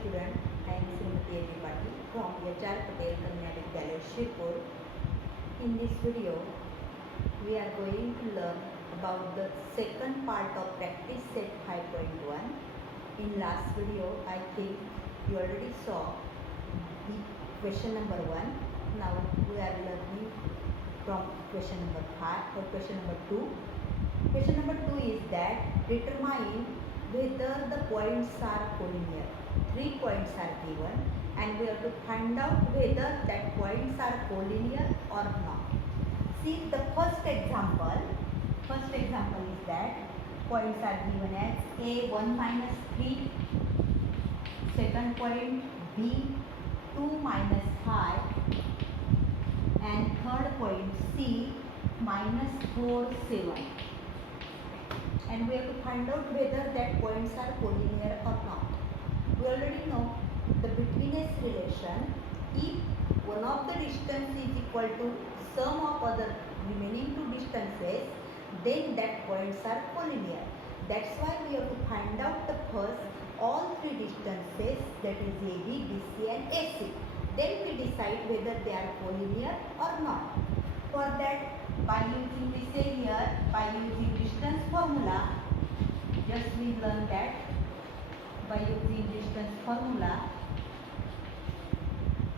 student, I am Srimati Ajipati from HR Patel Kanya Vidyalaya Shirpur. In this video, we are going to learn about the second part of practice set 5.1. In last video, I think you already saw the question number 1. Now we are learning from question number 5 or question number 2. Question number 2 is that determine whether the points are collinear. 3 points are given and we have to find out whether that points are collinear or not. See the first example is that points are given as A 1 minus 3, second point B 2 minus 5 and third point C minus 4 7. And we have to find out whether that points are collinear or not. We already know the betweenness relation. If one of the distance is equal to sum of other remaining two distances, then that points are collinear. That's why we have to find out the first all three distances, that is AB, BC and AC. Then we decide whether they are collinear or not. For that, by using, we say here, by using distance formula, just we learn that by using distance formula,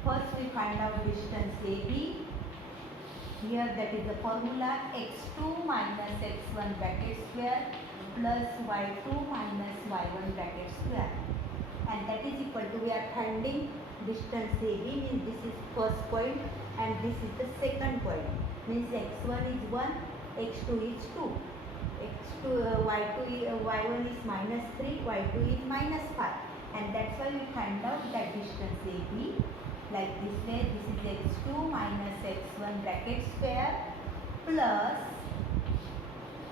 first we find out distance AB. Here that is the formula x2 minus x1 bracket square plus y2 minus y1 bracket square, and that is equal to, we are finding distance AB, means this is first point and this is the second point, means x1 is 1, x2 is 2, y1 is minus 3, y2 is minus 5, and that's why we find out that distance AB like this way. This is x2 minus x1 bracket square plus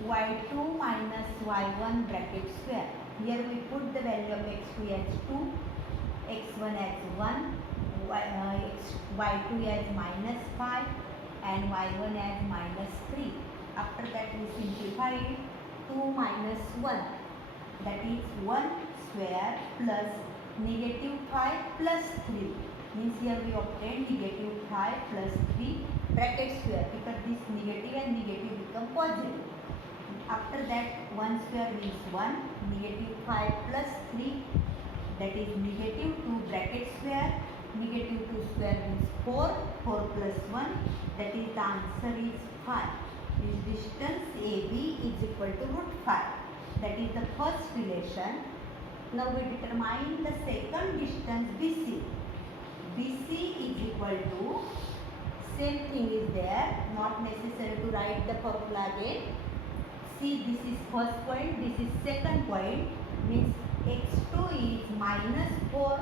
y2 minus y1 bracket square. Here we put the value of x2 as 2, x1 as 1, y2 as minus 5 and y1 as minus 3. After that we simplify it. 2 minus 1, that is 1 square plus negative 5 plus 3, means here we obtain negative 5 plus 3 bracket square, because this negative and negative become positive. After that 1 square means 1, negative 5 plus 3, that is negative 2 bracket square, negative 2 square means 4, 4 plus 1, that is the answer is 5. This distance AB is equal to root 5. That is the first relation. Now we determine the second distance BC. BC is equal to, same thing is there, not necessary to write the formula again. See, this is first point, this is second point, means x2 is minus 4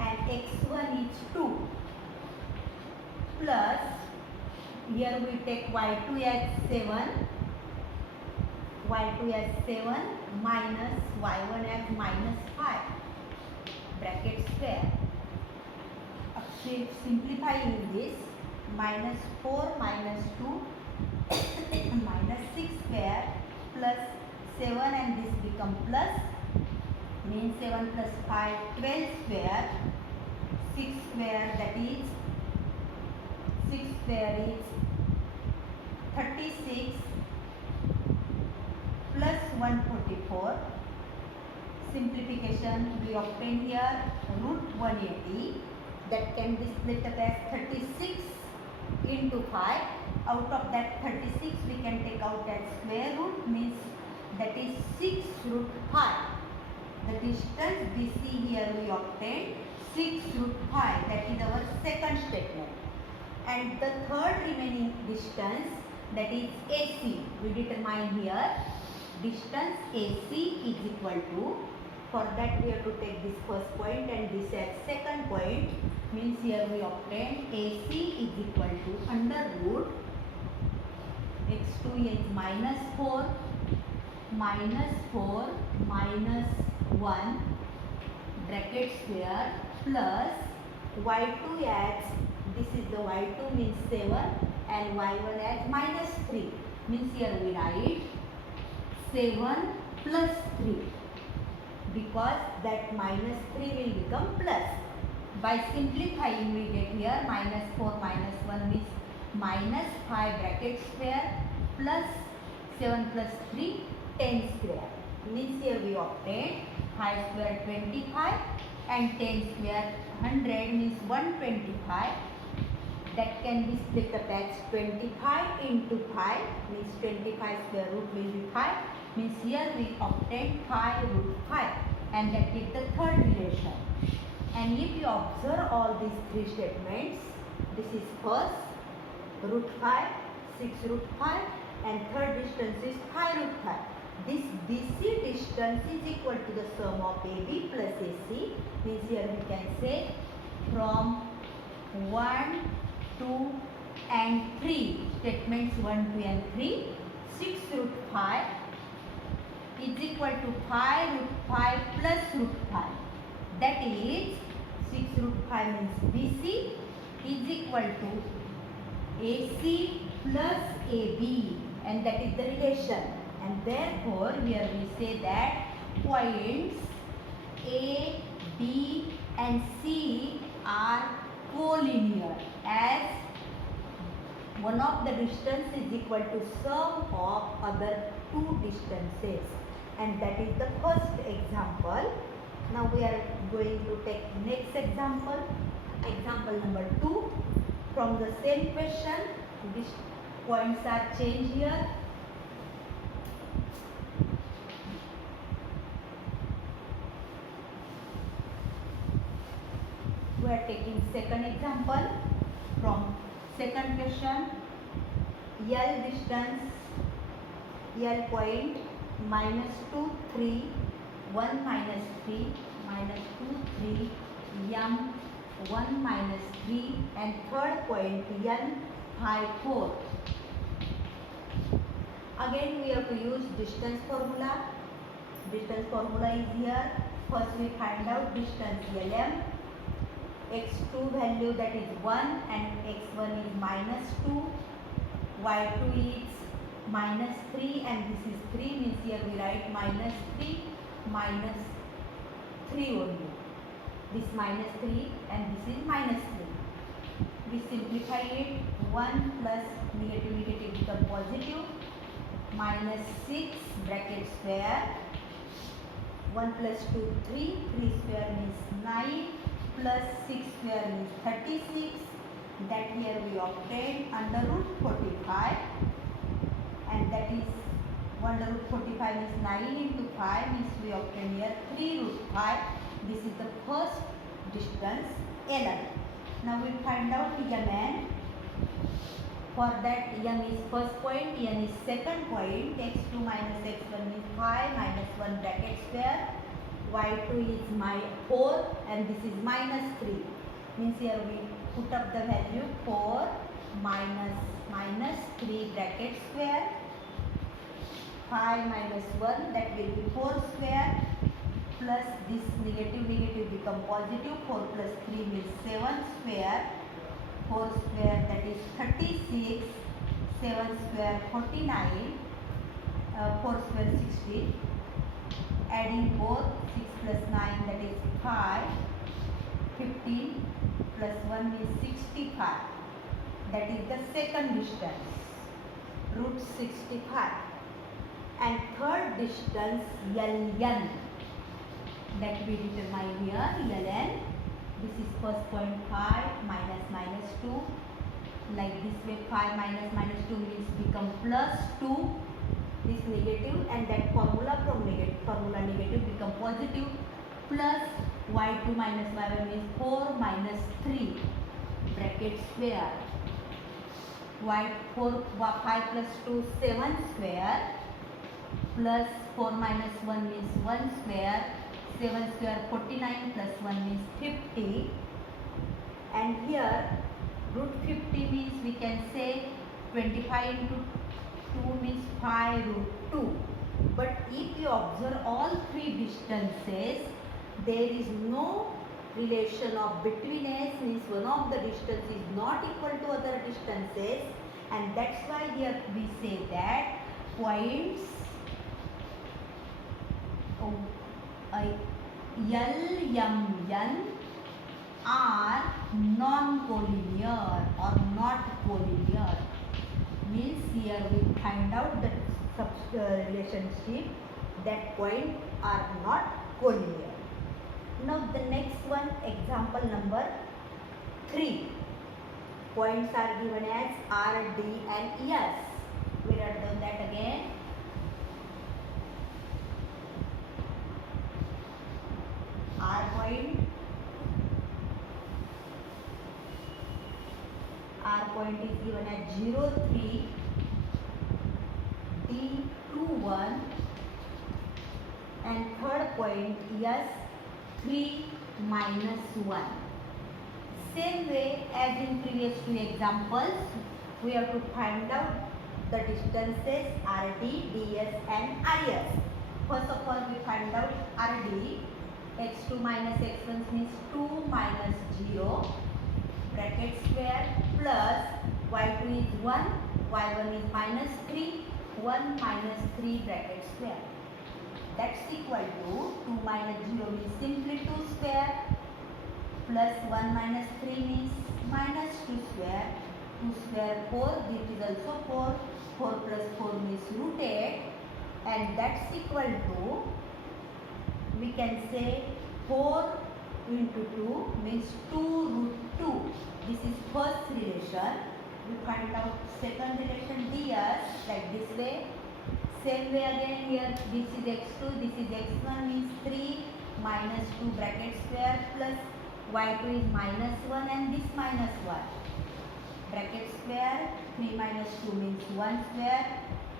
and x1 is 2 plus, here we take y2 as 7 minus y1 as minus 5 bracket square. Simplifying this, minus 4 minus 2 minus 6 square plus 7 and this become plus, means 7 plus 5 12 square, 6 square, that is 6 square is 36 plus 144. Simplification, we obtain here root 180, that can be split up as 36 into 5. Out of that 36 we can take out as square root, means that is 6 root 5. The distance BC here we obtain 6 root 5, that is our second statement. And the third remaining distance, that is AC, we determine here distance AC is equal to, for that we have to take this first point and this as second point, means here we obtain AC is equal to under root x2 is minus 4 minus 1 bracket square plus y2 as, this is the y2 means 7 and y1 as minus 3, means here we write 7 plus 3, because that minus 3 will become plus. By simplifying we get here minus 4 minus 1 means minus 5 bracket square plus 7 plus 3 10 square. Means here we obtain 5 square 25 and 10 square 100 means 125. That can be split up as 25 into 5 means 25 square root will be 5 means here we obtain 5 root 5 and that is the third relation. And if you observe all these three statements, this is first root 5, 6 root 5 and third distance is 5 root 5. This BC distance is equal to the sum of AB plus AC means here we can say from 1, 2 and 3 statements 1, 2 and 3 6 root 5 is equal to 5 root 5 plus root 5. That is 6 root 5 means BC is equal to AC plus AB and that is the relation. And therefore here we say that points A, B and C are collinear as one of the distance is equal to sum of other two distances, and that is the first example. Now we are going to take next example, example number 2. From the same question, these points are changed here. We are taking second example from second question. L distance, L point minus 2, 3, 1 minus 3, minus 2, 3, M 1 minus 3 and third point N 5, 4. Again we have to use distance formula. Distance formula is here. First we find out distance LM. X2 value that is 1 and X1 is minus 2. Y2 is minus 3 and this is 3 means here we write minus 3 minus 3 only. This minus 3 and this is minus 3. We simplify it. 1 plus negative negative become positive. Minus 6 bracket square. 1 plus 2 3. 3 square means 9 plus 6 square means 36. That here we obtain under root 45 and that is under root 45 is 9 into 5 means we obtain here 3 root 5. This is the first distance Ln. Now we find out Mn. For that M is first point, N is second point. X2 minus X1 means 5 minus 1 bracket square. Y2 is my 4 and this is minus 3. Means here we put up the value 4 minus 3 bracket square. 5 minus 1 that will be 4 square plus this negative negative become positive. 4 plus 3 means 7 square. 4 square that is 36. 7 square 49. 4 square 60. Adding both 6 plus 9 that is 5. 15 plus 1 is 65. That is the second distance, root 65. And third distance Ln, that we determine here Ln. This is first point 5 minus minus 2. Like this way 5 minus minus 2 means become plus 2. This negative and that formula from negative become positive plus y2 minus y1 means 4 minus 3 bracket square. Y4 5 plus 2 7 square plus 4 minus 1 means 1 square. 7 square 49 plus 1 means 50. And here root 50 means we can say 25 into 2 means 5 root 2. But if you observe all three distances, there is no relation of between s, means one of the distance is not equal to other distances, and that's why here we say that points L, M, N are non-collinear or not collinear. Means here we find out the relationship that point are not collinear. Now the next one, example number 3. Points are given as R, D and S. We write down that again. R point is given as 0, 3, D, 2, 1 and third point S, 3, -1. Same way as in previous two examples, we have to find out the distances RD, DS and RS. First of all, we find out RD. x2 minus x1 means 2 minus 0 bracket square plus y2 is 1, y1 is minus 3, 1 minus 3 bracket square. That's equal to 2 minus 0 means simply 2 square plus 1 minus 3 means minus 2 square. 2 square 4, this is also 4. 4 plus 4 means root 8 and that's equal to, we can say 4 into 2 means 2 root 2. This is first relation. We find out second relation ds like this way. Same way again here, this is x2, this is x1 means 3 minus 2 bracket square plus y2 is minus 1 and this minus 1. Bracket square, 3 minus 2 means 1 square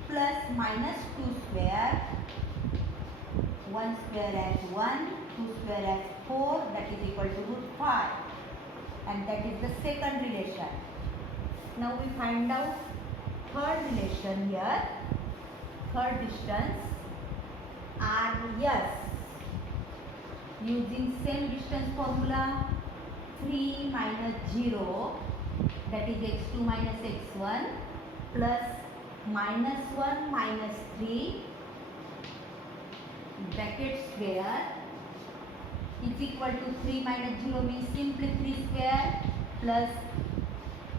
plus minus 2 square. 1 square as 1, 2 square as 4, that is equal to root 5. And that is the second relation. Now we find out third relation here. Third distance RS. Using same distance formula, 3 minus 0, that is x2 minus x1 plus minus 1 minus 3 bracket square is equal to 3 minus 0 means simply 3 square plus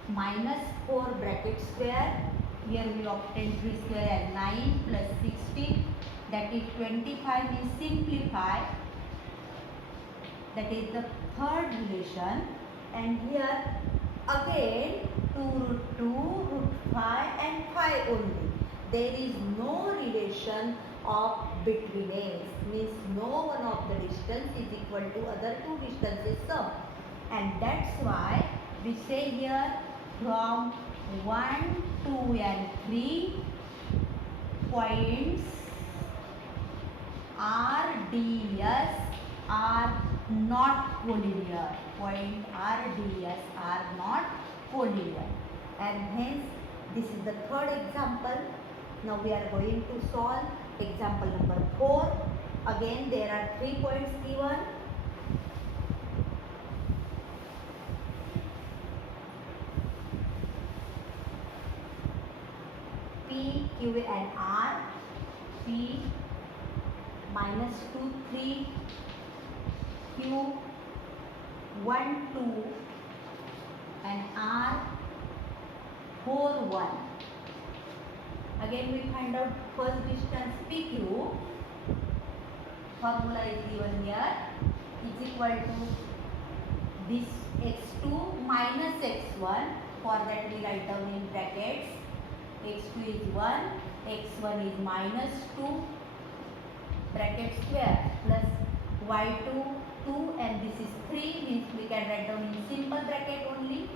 minus 4 bracket square. Here we obtain 3 square as 9 plus 16, that is 25 means simplify. That is the third relation. And here again 2 root 2, root 5 and 5 only. There is no relation of between a, means no one of the distance is equal to other two distances sum. And that's why we say here from 1, 2 and 3 points RDS are not collinear. Point RDS are not collinear. And hence this is the third example. Now we are going to solve example number 4. Again there are 3 points given. P, Q and R. P minus 2, 3, Q 1, 2 and R 4, 1. Again we find out first distance PQ. Formula is given here, is equal to this x2 minus x1. For that we write down in brackets. x2 is 1, x1 is minus 2 bracket square plus y2 2 and this is 3 means we can write down in simple bracket only.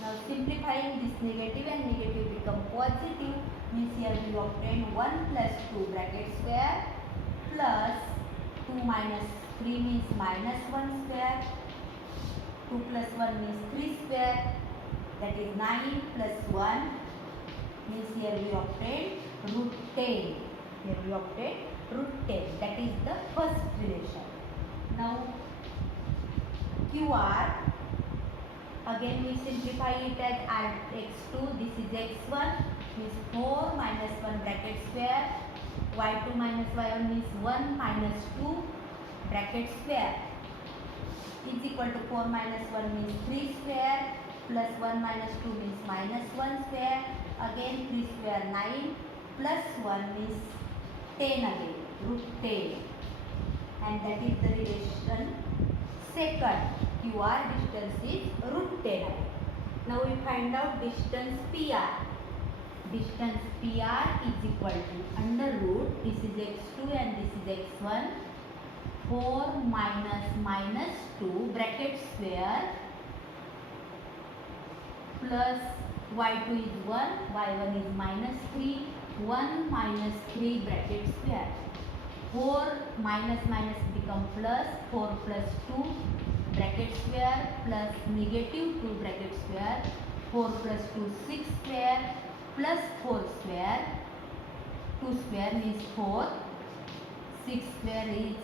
Now simplifying this negative and negative become positive means here we obtain 1 plus 2 bracket square plus 2 minus 3 means minus 1 square. 2 plus 1 means 3 square, that is 9 plus 1 means here we obtain root 10. Here we obtain root 10. That is the first relation. Now QR, again we simplify it as x2, this is x1 means 4 minus 1 bracket square, y2 minus y1 means 1 minus 2 bracket square is equal to 4 minus 1 means 3 square plus 1 minus 2 means minus 1 square. Again 3 square 9 plus 1 means 10 again, root 10. And that is the relation second. QR distance is root 10 again. Now we find out distance PR. Distance PR is equal to under root, this is x2 and this is x1. 4 minus minus 2 bracket square plus y2 is 1, y1 is minus 3, 1 minus 3 bracket square. 4 minus minus become plus, 4 plus 2 bracket square plus negative 2 bracket square. 4 plus 2 6 square plus 4 square. 2 square means 4. 6 square is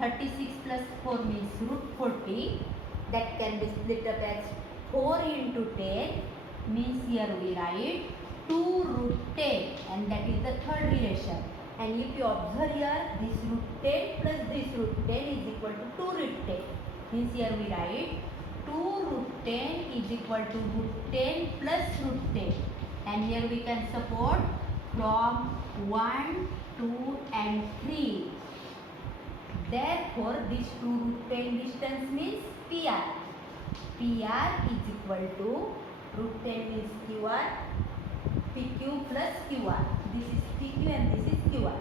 36 plus 4 means root 40. That can be split up as 4 into 10 means here we write 2 root 10, and that is the third relation. And if you observe here, this root 10 plus this root 10 is equal to 2 root 10. Means here we write 2 root 10 is equal to root 10 plus root 10. And here we can support from 1, 2 and 3. Therefore, this 2 root 10 distance means PR. PR is equal to root 10 means QR, PQ plus QR. This is PQ and this is QR.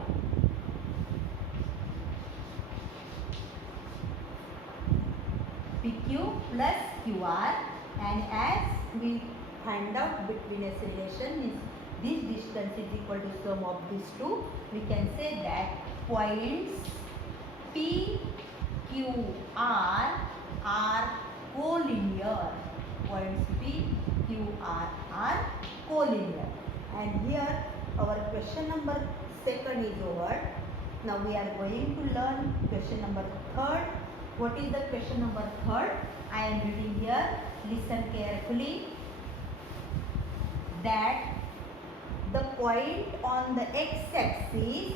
PQ plus QR, and as we find out between a relation means this distance is equal to sum of these two, we can say that points P, Q, R are collinear. Points P, Q, R are collinear. And here our question number second is over. Now we are going to learn question number third. What is the question number third? I am reading here. Listen carefully. That the point on the x-axis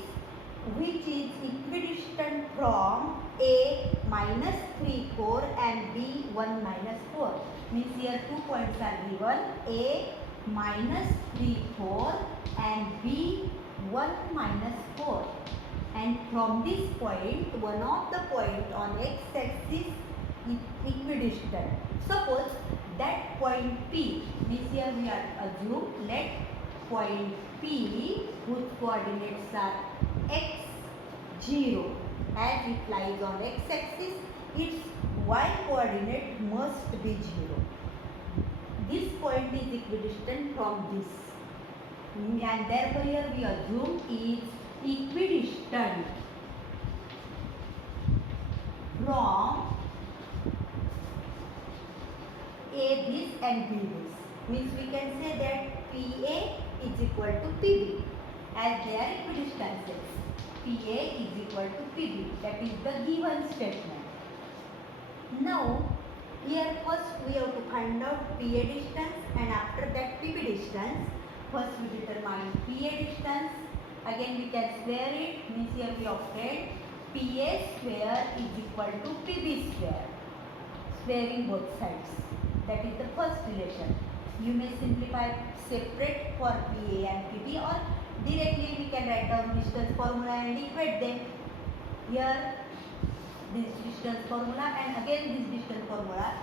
which is equidistant from A minus 3, 4 and B 1 minus 4. Means here 2 points are given, A minus 3, 4 and B 1 minus 4. And from this point, one of the point on x-axis is equidistant. Suppose that point P, means here we are assume let point P whose coordinates are x0, as it lies on x-axis, its y coordinate must be 0. This point is equidistant from this, and therefore here we assume is equidistant from A this and B this. Means we can say that PA is equal to PB as they are equidistances. PA is equal to PB. That is the given statement. Now here first we have to find out PA distance, and after that PB distance. First we determine PA distance. Again we can square it. Means here we obtain PA square is equal to PB square. Squaring both sides. That is the first relation. You may simplify separate for PA and PB, or directly we can write down distance formula and equate them. Here this distance formula and again this distance formula.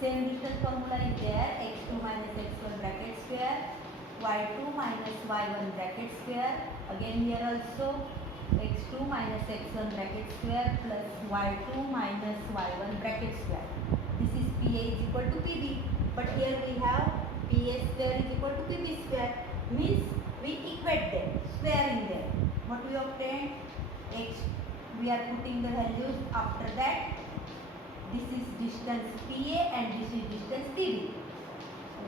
Same distance formula is there, x2 minus x1 bracket square, y2 minus y1 bracket square. Again here also x2 minus x1 bracket square plus y2 minus y1 bracket square. This is PA is equal to PB. But here we have PA square is equal to PB square. Means we equate them, squaring them. What we obtain? X. We are putting the values after that. This is distance PA and this is distance PB.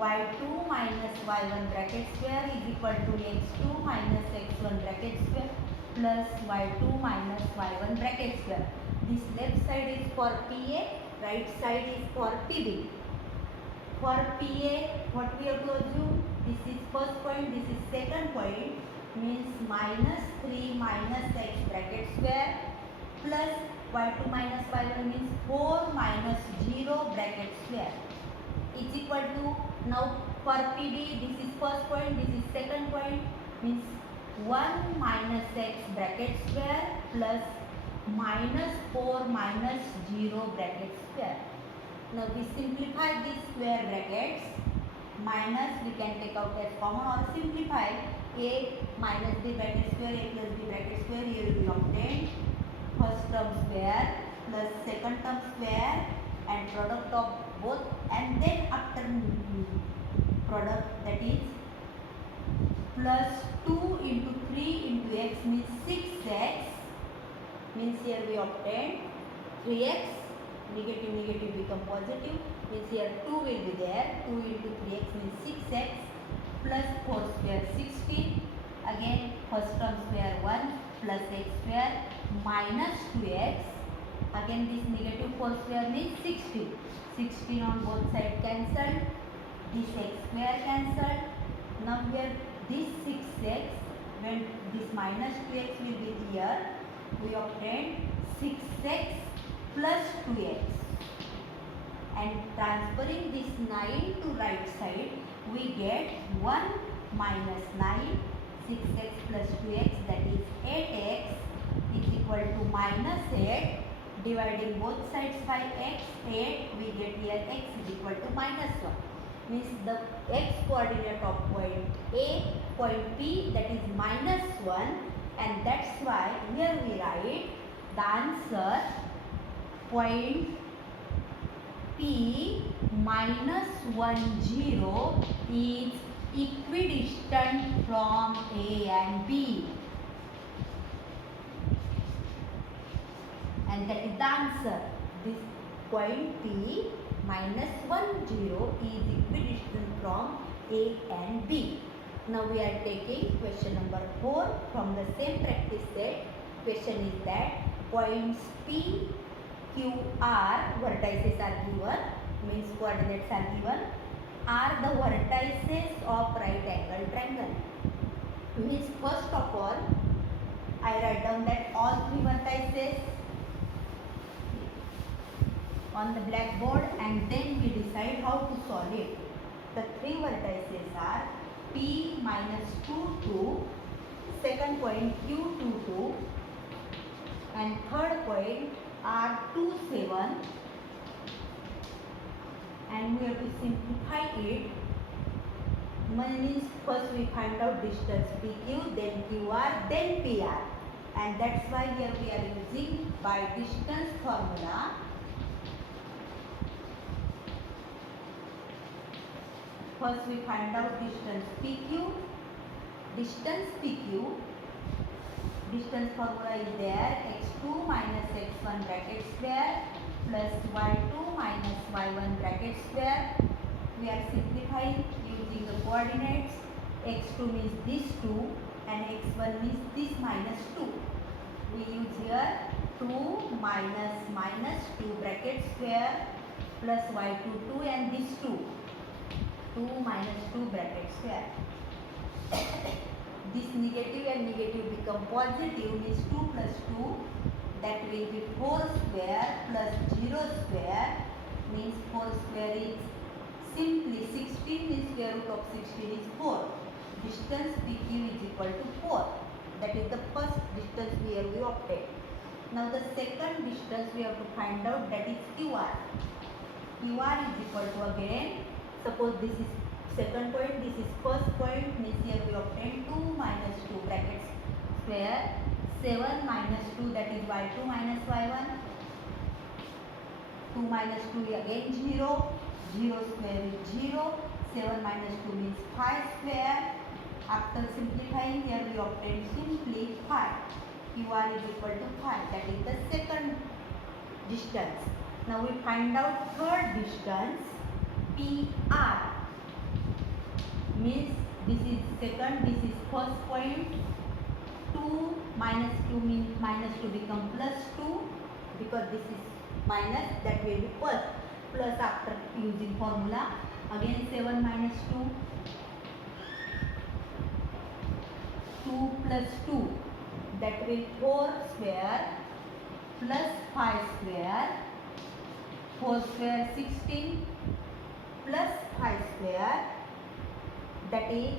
y2 minus y1 bracket square is equal to x2 minus x1 bracket square plus y2 minus y1 bracket square. This left side is for PA, right side is for PB. For PA, what we have to assume? This is first point, this is second point. Means minus 3 minus x bracket square plus y2 minus y1 means 4 minus 0 bracket square is equal to, now for PD this is first point, this is second point, means 1 minus x bracket square plus minus 4 minus 0 bracket square. Now we simplify these square brackets, minus we can take out as common or simplify a minus b bracket square, a plus b bracket square, here will be obtained first term square plus second term square and product of both, and then after product, that is plus 2 into 3 into x means 6x, means here we obtain 3x, negative negative become positive, means here 2 will be there, 2 into 3x means 6x plus 4 square 16, again first term square 1 plus x square minus 2x, again this negative 4 square means 16, 16 on both sides cancelled, this x square cancelled, now here this 6x, when this minus 2x will be here, we obtain 6x plus 2x, and transferring this 9 to right side, we get 1 minus 9, 6x plus 2x, that is 8x is equal to minus 8, dividing both sides by x, 8, we get here x is equal to minus 1, means the x coordinate of point A, point P, that is minus 1, and that's why here we write the answer point P minus 1 0 is equidistant from A and B, and that is the answer. This point P minus 1 0 is equidistant from A and B. Now we are taking question number 4 from the same practice set. Question is that points P, Q, R, vertices are given, means coordinates are given, are the vertices of right angle triangle. Means first of all, I write down that all 3 vertices on the blackboard, and then we decide how to solve it. The 3 vertices are P minus 2, 2, second point Q, 2, 2, and third point R, 2, 7, and we have to simplify it. Means first we find out distance PQ, then QR, then PR, and that's why here we are using by distance formula. First we find out distance PQ. Distance PQ, distance formula is there, x2 minus x1 bracket square plus y2 minus y1 bracket square. We are simplifying using the coordinates. x2 means this 2 and x1 means this minus 2. We use here 2 minus minus 2 bracket square plus y2 2 and this 2. 2 minus 2 bracket square. This negative and negative become positive, means 2 plus 2, that will be 4 square plus 0 square, means 4 square is simply 16, means square root of 16 is 4. Distance PQ is equal to 4. That is the first distance we have to obtain. Now the second distance we have to find out, that is QR. QR is equal to, again, suppose this is second point, this is first point, means here we obtain 2 minus 2 brackets square, 7 minus 2, that is y2 minus y1, 2 minus 2 again 0, 0 square is 0, 7 minus 2 means 5 square. After simplifying, here we obtain simply 5. QR is equal to 5, that is the second distance. Now we find out third distance, PR, means this is second, this is first point, 2 minus 2 means minus 2 become plus 2, because this is minus, that will be first, plus after using formula, again 7 minus 2, 2 plus 2, that will 4 square, plus 5 square, 4 square 16 plus 5 square, that is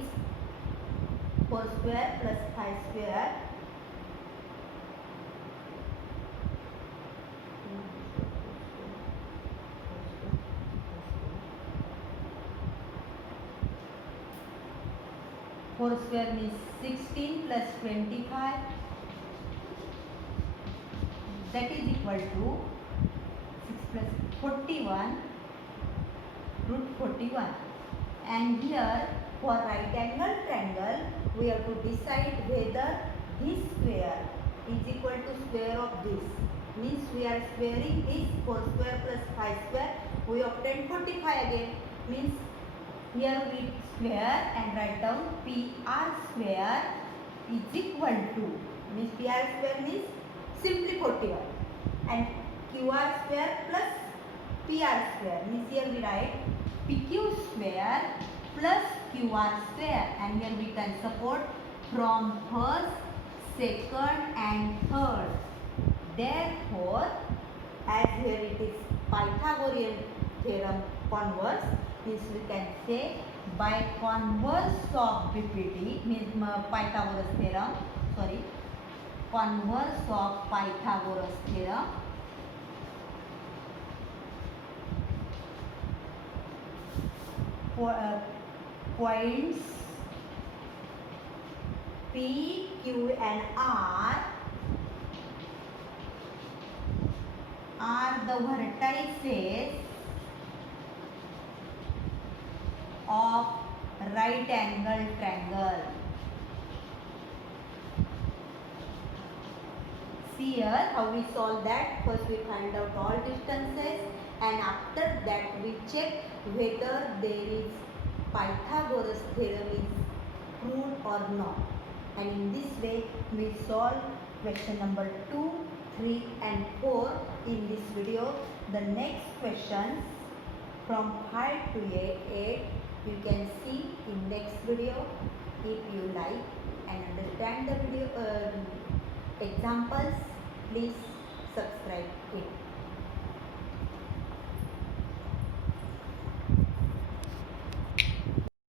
4 square plus 5 square, four square means 16 plus 25, that is equal to 6 plus 41 root 41. And here for right angle triangle we have to decide whether this square is equal to square of this. Means we are squaring this 4 square plus 5 square, we obtain 45 again. Means here we square and write down PR square is equal to, means PR square means simply 41, and QR square plus PR square means here we write PQ square plus QR square, and here we can support from first, second and third. Therefore, as here it is Pythagorean theorem converse, means we can say by converse of BPT means Pythagoras theorem, converse of Pythagoras theorem, points P, Q and R are the vertices of right angle triangle. See here how we solve that. First we find out all distances, and after that we check whether there is Pythagoras theorem is proved or not. And in this way we solve question number 2, 3 and 4 in this video. The next questions from 5 to 8 you can see in next video. If you like and understand the video examples, please subscribe it.